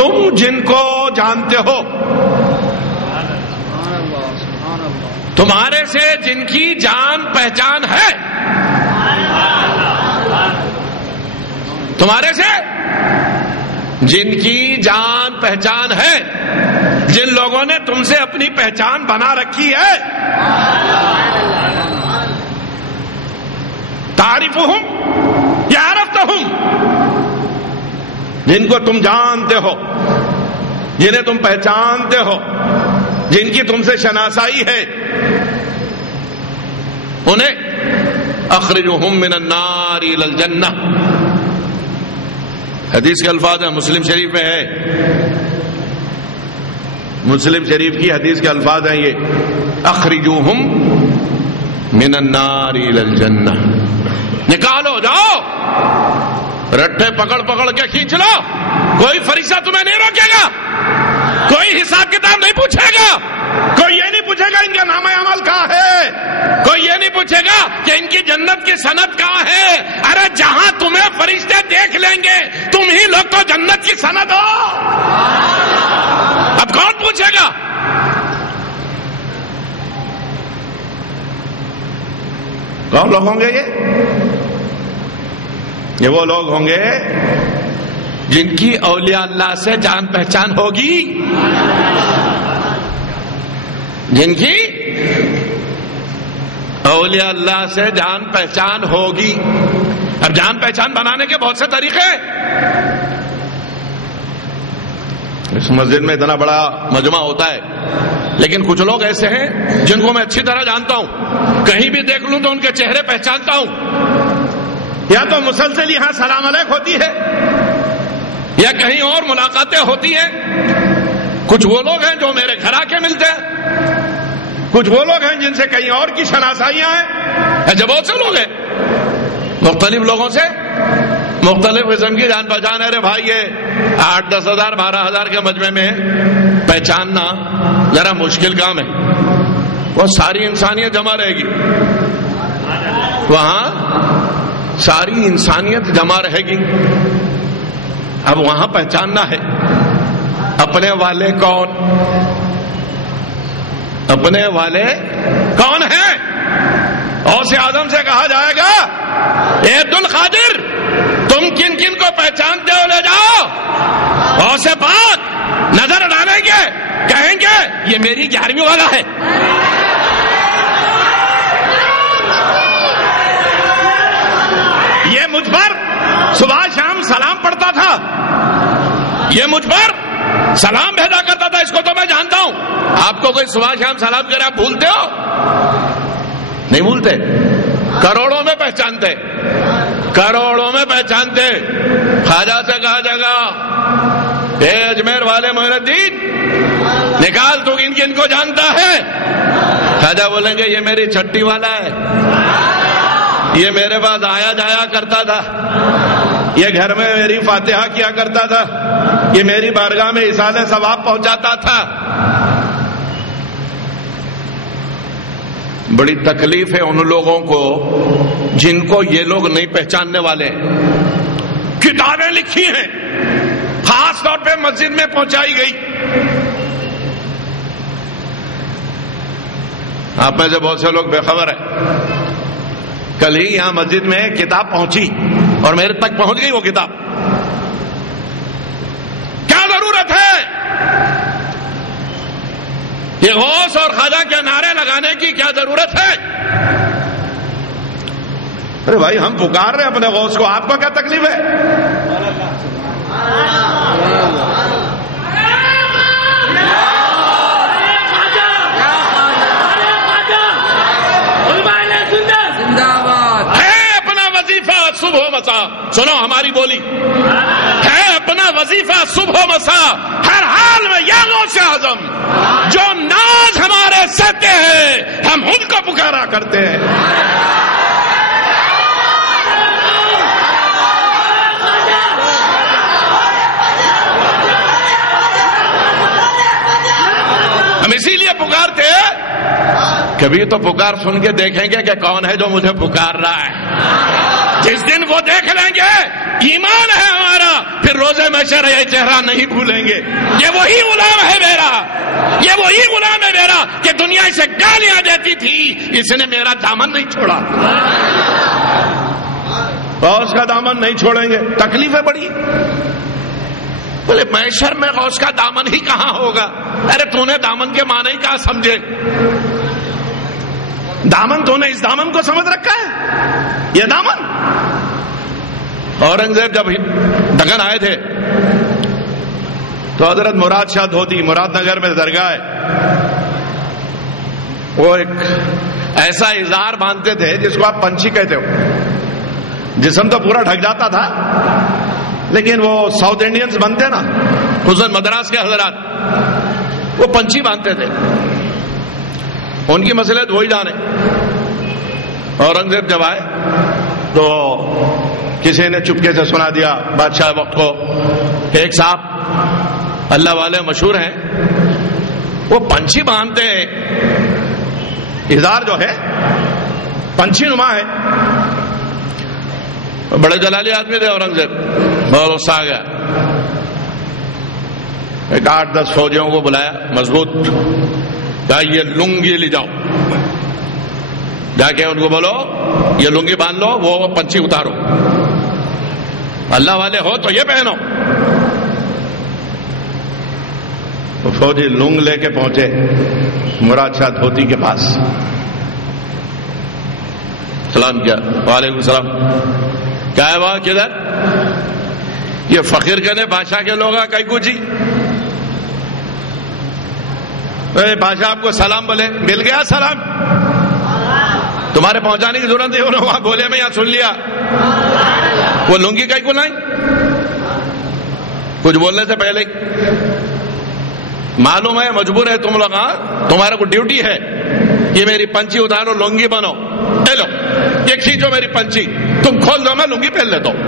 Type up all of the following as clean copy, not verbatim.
تم جن کو جانتے ہو، تمہارے سے جن کی جان پہچان ہے، تمہارے سے جن کی جان پہچان ہے، جن لوگوں نے تم سے اپنی پہچان بنا رکھی ہے، تعرفہم یا عرفتہم، جن کو تم جانتے ہو، جنہیں تم پہچانتے ہو، جن کی تم سے شناسائی ہے، انہیں اخرجوہم من النار الی الجنہ. حدیث کے الفاظ ہیں، مسلم شریف میں ہے، مسلم شریف کی حدیث کے الفاظ ہیں یہ، اخرجوہم من النار الی الجنہ. نکالو، جاؤ، رٹے پکڑ پکڑ کے کھینچ لو، کوئی فرشتہ تمہیں نہیں روکے گا، کوئی حساب کتاب نہیں پوچھے گا، کوئی یہ نہیں پوچھے گا ان کا نام عمل کہاں ہے، کوئی یہ نہیں پوچھے گا کہ ان کی جنت کی سند کہاں ہے. ارے جہاں تمہیں فرشتے دیکھ لیں گے تم ہی لوگ تو جنت کی سند ہو. اب کون پوچھے گا؟ کون لوگ ہوں گے؟ یہ وہ لوگ ہوں گے جن کی اولیاء اللہ سے جان پہچان ہوگی، جن کی اولیاء اللہ سے جان پہچان ہوگی. اب جان پہچان بنانے کے بہت سے طریقے ہیں. اس مسجد میں اتنا بڑا مجمع ہوتا ہے، لیکن کچھ لوگ ایسے ہیں جن کو میں اچھی طرح جانتا ہوں، کہیں بھی دیکھ لوں تو ان کے چہرے پہچانتا ہوں، یا تو مسلسل یہاں سلام علیک ہوتی ہے یا کہیں اور ملاقاتیں ہوتی ہیں. کچھ وہ لوگ ہیں جو میرے گھر آ کے ملتے ہیں، کچھ وہ لوگ ہیں جن سے کہیں اور کی شناسائیاں ہیں. جب بہت سے لوگ ہیں مختلف لوگوں سے مختلف قسم کی جان پہچان ہے. ارے بھائی یہ 8-10 ہزار 12 ہزار کے مجمع میں پہچاننا ذرا مشکل کام ہے. وہ ساری انسانیت جمع رہے گی، وہاں ساری انسانیت جمع رہے گی. اب وہاں پہچاننا ہے اپنے والے کون، اپنے والے کون ہیں. غوث اعظم سے کہا جائے گا اے عبد القادر تم کن کن کو پہچانتے ہو، لے جاؤ. غوث پاک نظر ڈالیں گے، کہیں گے یہ میری 11ویں والا ہے. یہ مجھ پر صبح شام سلام پڑھتا تھا، یہ مجھ پر سلام بھیجا کرتا تھا، اس کو تو میں جانتا ہوں. آپ کو کوئی صبح شام سلام کرے آپ بھولتے ہو؟ نہیں بھولتے. کروڑوں میں پہچانتے، کروڑوں میں پہچانتے. خواجہ سے کہا جائے گا اے اجمیر والے معین الدین نکال تو کن کن کو جانتا ہے. خواجہ بولیں گے یہ میری چھٹی والا ہے، یہ میرے پاس آیا جایا کرتا تھا، یہ گھر میں میری فاتحہ کیا کرتا تھا، یہ میری بارگاہ میں ایصال ثواب پہنچاتا تھا. بڑی تکلیف ہے ان لوگوں کو جن کو یہ لوگ نہیں پہچاننے والے. کتابیں لکھی ہیں، خاص طور پہ مسجد میں پہنچائی گئی. آپ میں سے بہت سے لوگ بے خبر ہیں. کل ہی یہاں مسجد میں کتاب پہنچی اور میرے تک پہنچ گئی وہ کتاب. کیا ضرورت ہے یہ غوث اور خواجہ کے نعرے لگانے کی؟ کیا ضرورت ہے؟ ارے بھائی ہم پکار رہے اپنے غوث کو، آپ کو کیا تکلیف ہے؟ صبح و مسا سنو ہماری بولی ہے، اپنا وظیفہ صبح و مسا ہر حال میں یا غوث اعظم جو ناز ہمارے سہتے ہیں ہم ان کو پکارا کرتے ہیں. ہم اسی لیے پکارتے ہیں، کبھی تو پکار سن کے دیکھیں گے کہ کون ہے جو مجھے پکار رہا ہے. جس دن وہ دیکھ لیں گے ایمان ہے ہمارا، پھر روزے محشر یہ چہرہ نہیں بھولیں گے. یہ وہی غلام ہے میرا، یہ وہی غلام ہے میرا کہ دنیا اسے گالیاں دیتی تھی، اس نے میرا دامن نہیں چھوڑا. غوث کا دامن نہیں چھوڑیں گے. تکلیفیں بڑی. بولے محشر میں غوث کا دامن ہی کہاں ہوگا؟ ارے تو نے دامن کے معنی کہاں سمجھے؟ دامن تو نے اس دامن کو سمجھ رکھا ہے، یہ دامن. اورنگزیب جب دکن آئے تھے تو حضرت مراد شاہ دھوتی مراد نگر میں درگاہ ہے، وہ ایک ایسا اظہار باندھتے تھے جس کو آپ پنچھی کہتے ہو. جسم تو پورا ڈھک جاتا تھا، لیکن وہ ساؤتھ انڈینز بنتے نا، حسن مدراس کے حضرات، وہ پنچھی باندھتے تھے. ان کی مصلحت وہی جانے. اورنگزیب جب آئے تو کسی نے چپکے سے سنا دیا بادشاہ وقت کو کہ ایک صاحب اللہ والے مشہور ہیں، وہ پنچھی باندھتے ہیں، اظہار جو ہے پنچھی نما ہے. بڑے جلالی آدمی تھے اورنگزیب، بہت غصہ آ گیا. ایک 8-10 فوجیوں کو بلایا مضبوط، کہا یہ لنگی لے جاؤ، جا کے ان کو بولو یہ لنگی باندھ لو، وہ پنچھی اتارو، اللہ والے ہو تو یہ پہنو. فوجی لنگ لے کے پہنچے مراد شاہ دھوتی کے پاس، سلام کیا، وعلیکم السلام. کیا ہے وہاں کدھر؟ یہ فقیر کہنے بادشاہ کے لوگ کئی کو جی. بادشاہ آپ کو سلام بولے، مل گیا سلام، تمہارے پہنچانے کی ضرورت نہیں. انہوں وہاں بولے میں یہاں سن لیا. وہ لنگی کئی کو لائیں؟ کچھ بولنے سے پہلے معلوم ہے مجبور ہے تم لوگ، تمہارا کو ڈیوٹی ہے، یہ میری پنچھی اتارو، لنگی بنو، لے لو یہ کھینچو میری پنچھی، تم کھول دو میں لنگی پہن لیتا ہوں،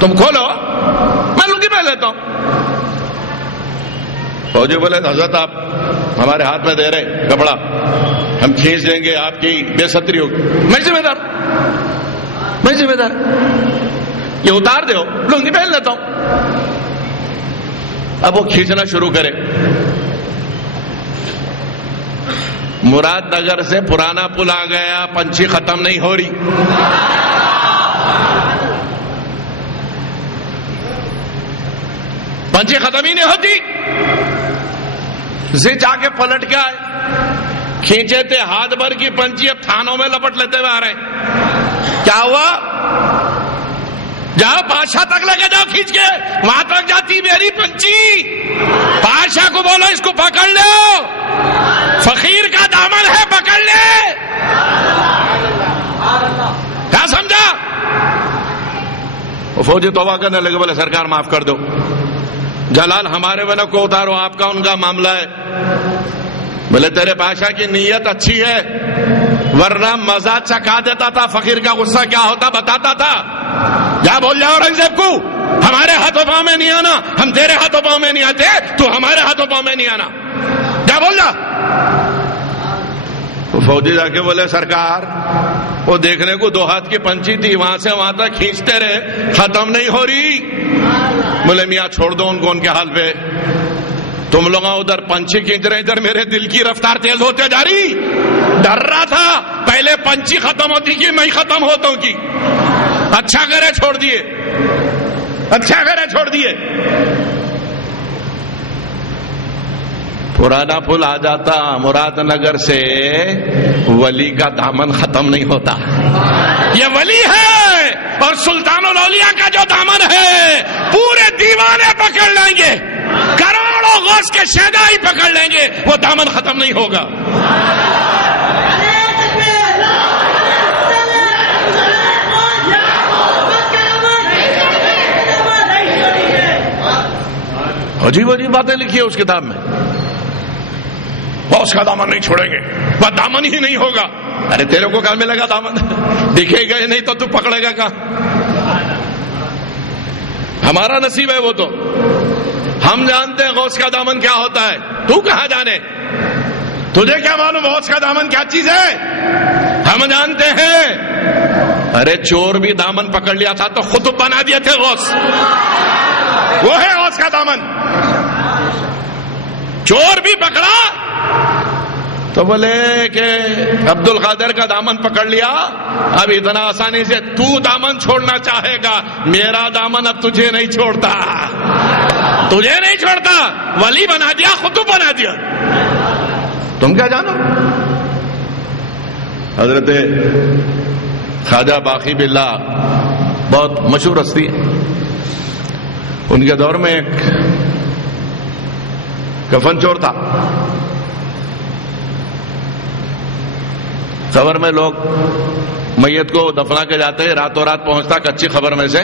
تم کھولو میں لنگی پہن لیتا ہوں. فوجی بولے حضرت آپ ہمارے ہاتھ میں دے رہے کپڑا، ہم کھینچ دیں گے، آپ کی بے ستری ہوگی. میں ذمہ دار، میں ذمہ دار، یہ اتار دو لنگی پہن لیتا ہوں. اب وہ کھینچنا شروع کرے. مراد نگر سے پرانا پل آ گیا، پنچھی ختم نہیں ہو رہی. پنچھی ختم ہی نہیں ہوتی. جا کے پلٹ کے آئے، کھینچے تھے ہاتھ بھر کی پنچھی، اب تھانوں میں لپٹ لیتے ہوئے آ رہے ہیں. کیا ہوا؟ جاؤ بادشاہ تک لے کے جاؤ کھینچ کے، وہاں تک جاتی میری پنچھی. بادشاہ کو بولو اس کو پکڑ لو، فقیر کا دامن ہے، پکڑ لے. کیا سمجھا؟ وہ فوجی توبہ کرنے لگے، بولے سرکار معاف کر دو، جلال ہمارے بنا کو اتارو، آپ کا ان کا معاملہ ہے. بولے تیرے بادشاہ کی نیت اچھی ہے، ورنہ مزہ چکھا دیتا تھا، فقیر کا غصہ کیا ہوتا بتاتا تھا. جا بول جاؤ اورنگزیب کو ہمارے ہاتھوں پاؤں میں نہیں آنا، ہم تیرے ہاتھوں پاؤں میں نہیں آتے، تو ہمارے ہاتھوں پاؤں میں نہیں آنا. جا بول جا. فوجی جا کے بولے سرکار وہ دیکھنے کو 2 ہاتھ کی پنچھی تھی، وہاں سے وہاں تک کھینچتے رہے، ختم نہیں ہو رہی. بولے میاں چھوڑ دو ان کو ان کے حال پہ، تم لوگ ادھر پنچھی کھینچ رہے، ادھر میرے دل کی رفتار تیز ہوتے جا رہی. ڈر رہا تھا پہلے پنچھی ختم ہوتی کہ میں ختم ہوتا ہوں کی. اچھا کرے چھوڑ دیے، اچھا کرے چھوڑ دیے. پرانا پل آ جاتا مراد نگر سے، ولی کا دامن ختم نہیں ہوتا. یہ ولی ہے، اور سلطان الاولیاء کا جو دامن ہے پورے دیوانے پکڑ لیں گے، کروڑوں غوث کے شہدائی پکڑ لیں گے، وہ دامن ختم نہیں ہوگا. عجیب عجیب باتیں لکھی ہے اس کتاب میں. غوث کا دامن نہیں چھوڑیں گے، وہ دامن ہی نہیں ہوگا. ارے تیرے کو کہاں ملے گا دامن؟ دکھے گا نہیں تو تو پکڑے گا کہاں؟ ہمارا نصیب ہے وہ تو. ہم جانتے ہیں غوث کا دامن کیا ہوتا ہے، تو کہاں جانے؟ تجھے کیا معلوم غوث کا دامن کیا چیز ہے؟ ہم جانتے ہیں ارے چور بھی دامن پکڑ لیا تھا تو خود بنا دیے تھے غوث. وہ ہے غوث کا دامن. چور بھی پکڑا تو بولے کہ عبد القادر کا دامن پکڑ لیا, اب اتنا آسانی سے تو دامن چھوڑنا چاہے گا, میرا دامن اب تجھے نہیں چھوڑتا, تجھے نہیں چھوڑتا. ولی بنا دیا, قطب بنا دیا. تم کیا جانو. حضرت خواجہ باقی باللہ بہت مشہور ہستی ہے. ان کے دور میں ایک کفن چور تھا. خبر میں لوگ میت کو دفنا کے جاتے, راتوں رات پہنچتا, کچی خبر میں سے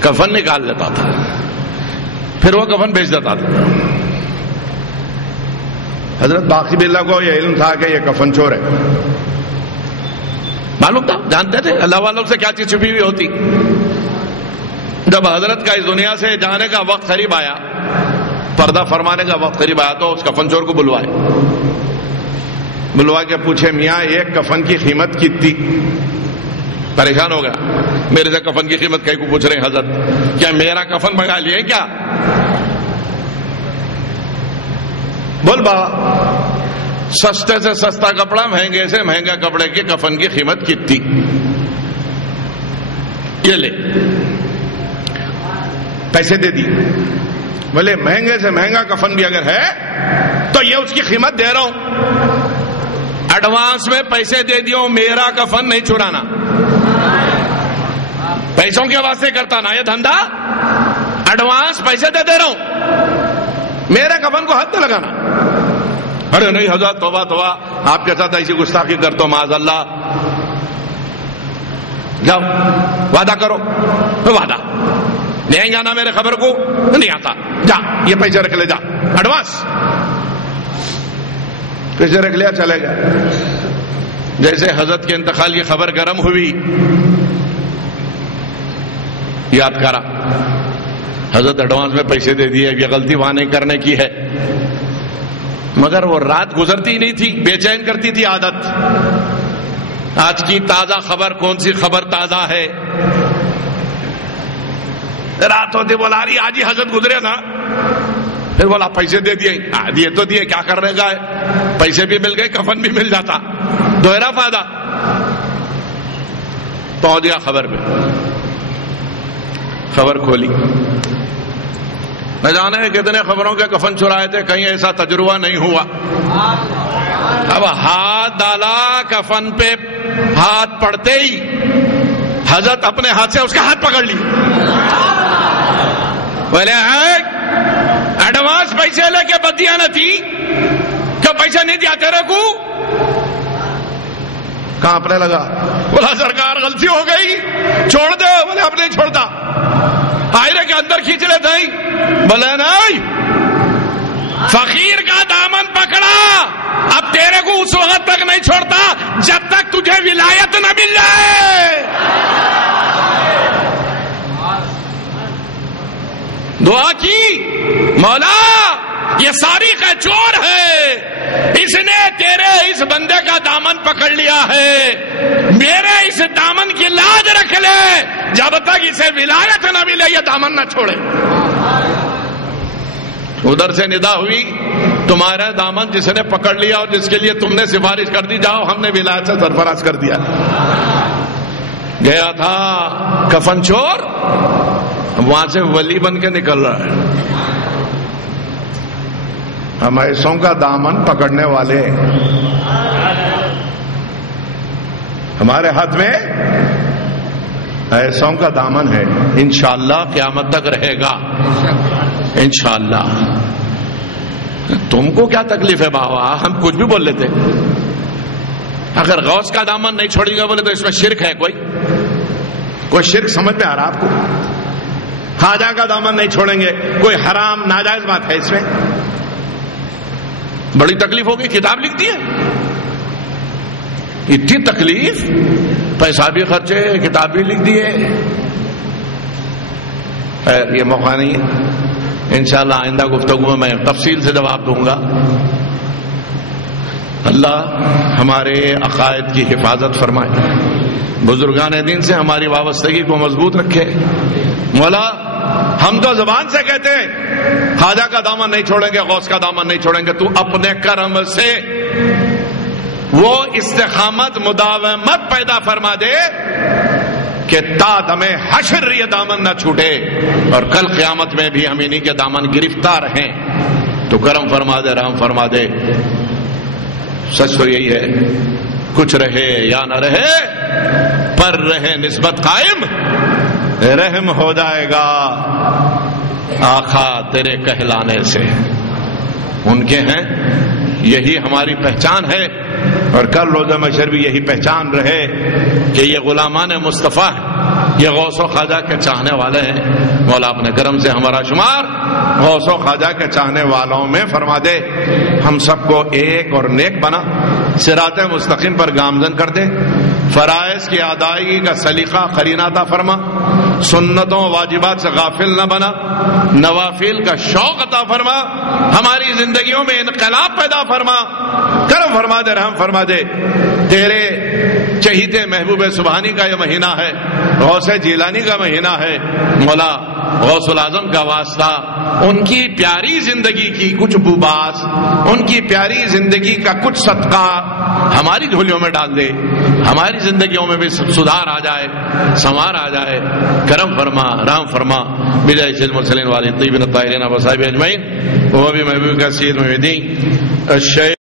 کفن نکال لیتا تھا, پھر وہ کفن بیچ دیتا تھا. حضرت باقی باللہ کو یہ علم تھا کہ یہ کفن چور ہے, معلوم تھا, جانتے تھے اللہ والوں سے کیا چیز چھپی ہوئی ہوتی. جب حضرت کا اس دنیا سے جانے کا وقت قریب آیا, پردہ فرمانے کا وقت قریب آیا, تو اس کفن چور کو بلوا کے پوچھے, میاں ایک کفن کی قیمت کتنی؟ پریشان ہو گیا, میرے سے کفن کی قیمت کہیں کو پوچھ رہے ہیں حضرت, کیا میرا کفن منگا لیے کیا؟ بول بابا, سستے سے سستا کپڑا, مہنگے سے مہنگا کپڑے کے کفن کی قیمت کتنی؟ یہ لے. پیسے دے دی. بولے مہنگے سے مہنگا کفن بھی اگر ہے تو یہ اس کی قیمت دے رہا ہوں, ایڈوانس میں پیسے دے دیو, میرا کفن نہیں چرانا. پیسوں کے واسطے کرتا نا یہ دھندا, ایڈوانس پیسے دے رہا ہوں, میرے کفن کو ہاتھ نہ لگانا. ارے نہیں حضرت, توبہ توبہ, آپ کے ساتھ ایسی گستاخی کرتا ہوں معاذ اللہ. جاؤ وعدہ کرو. وعدہ نہیں جانا میرے خبر کو, نہیں آتا, جا یہ پیسے رکھ لے, جا ایڈوانس. پیسے رکھ لیا, چلے گئے. جیسے حضرت کے انتقال کی خبر گرم ہوئی, یاد کرا حضرت ایڈوانس میں پیسے دے دیے, یہ غلطی وہاں نہیں کرنے کی ہے, مگر وہ رات گزرتی نہیں تھی, بے چین کرتی تھی عادت. آج کی تازہ خبر, کون سی خبر تازہ ہے؟ رات ہوتی بولا رہی آج ہی حضرت گزرے نا, پھر بولا پیسے دے دیے, دیے تو دیے, کیا کرنے کا ہے, پیسے بھی مل گئے, کفن بھی مل جاتا, دوہرا فائدہ. پہنچ گیا خبر پہ, خبر کھولی, نہ جانے کتنے خبروں کے کفن چرائے تھے, کہیں ایسا تجربہ نہیں ہوا. اب ہاتھ ڈالا کفن پہ, ہاتھ پڑتے ہی حضرت اپنے ہاتھ سے اس کا ہاتھ پکڑ لی. بولے ایڈوانس پیسے لے کے بدیا نہ تھی, کیا پیسہ نہیں دیا تیرے کو؟ کانپنے لگا. بولا سرکار غلطی ہو گئی, چھوڑ دے. بولے اب نہیں چھوڑتا, آئینے کے اندر کھینچ لیتے ہی. بولے نہیں, فقیر کا دامن پکڑا, اب تیرے کو اس وقت تک نہیں چھوڑتا جب تک تجھے ولایت نہ مل جائے. دعا کی, مولا یہ ساری کا چور ہے, اس نے تیرے اس بندے کا دامن پکڑ لیا ہے, میرے اس دامن کی لاج رکھ لے, جب تک اسے ولایت نہ ملے یہ دامن نہ چھوڑے. ادھر سے ندا ہوئی, تمہارا دامن جس نے پکڑ لیا اور جس کے لیے تم نے سفارش کر دی, جاؤ ہم نے ولایت سے سرفراز کر دیا. گیا تھا کفن چور, وہاں سے ولی بن کے نکل رہا ہے. ہم ایسوں کا دامن پکڑنے والے, ہمارے ہاتھ میں ایسوں کا دامن ہے, انشاءاللہ قیامت تک رہے گا انشاءاللہ. تم کو کیا تکلیف ہے بابا, ہم کچھ بھی بول لیتے. اگر غوث کا دامن نہیں چھوڑیں گے بولے تو اس میں شرک ہے, کوئی شرک سمجھ میں آ رہا آپ کو؟ خواجہ کا دامن نہیں چھوڑیں گے, کوئی حرام ناجائز بات ہے اس میں؟ بڑی تکلیف ہوگی. کتاب لکھ دی ہے, اتنی تکلیف, پیسہ بھی خرچے, کتاب بھی لکھ دیے. یہ موقع نہیں ہے, انشاءاللہ آئندہ گفتگو میں تفصیل سے جواب دوں گا. اللہ ہمارے عقائد کی حفاظت فرمائے، بزرگان دین سے ہماری وابستگی کو مضبوط رکھے۔ مولا ہم تو زبان سے کہتے ہیں خواجہ کا دامن نہیں چھوڑیں گے، غوث کا دامن نہیں چھوڑیں گے، تو اپنے کرم سے وہ استقامت مداومت پیدا فرما دے کہ تا دم حشر یہ دامن نہ چھوٹے اور کل قیامت میں بھی ہم انہی کے دامن گرفتار ہیں۔ تو کرم فرما دے، رحم فرما دے۔ سچ تو یہی ہے، کچھ رہے یا نہ رہے پر رہے نسبت قائم، رحم ہو جائے گا آقا تیرے کہلانے سے۔ ان کے ہیں، یہی ہماری پہچان ہے، اور کل روز محشر بھی یہی پہچان رہے کہ یہ غلامان مصطفیٰ ہیں، یہ غوث و خواجہ کے چاہنے والے ہیں۔ مولا اپنے کرم سے ہمارا شمار غوث و خواجہ کے چاہنے والوں میں فرما دے، ہم سب کو ایک اور نیک بنا، صراط مستقیم پر گامزن کر دے، فرائض کی ادائیگی کا سلیقہ قرینہ عطا فرما، سنتوں واجبات سے غافل نہ بنا، نوافل کا شوق عطا فرما، ہماری زندگیوں میں انقلاب پیدا فرما، کرم فرما دے، رحم فرما دے۔ تیرے چہیتے محبوب سبحانی کا یہ مہینہ ہے، غوث جیلانی کا مہینہ ہے، مولا غوث العظم کا واسطہ، ان کی پیاری زندگی کی کچھ بوباس، ان کی پیاری زندگی کا کچھ صدقہ ہماری جھولیوں میں ڈال دے، ہماری زندگیوں میں بھی سدھار آ جائے، سنوار آ جائے، کرم فرما، رحم فرما، بجائے سید المرسلین والے طیبین الطاہرین وصحبہ اجمعین، وہ بھی محبوب کا سید محی الدین الشیخ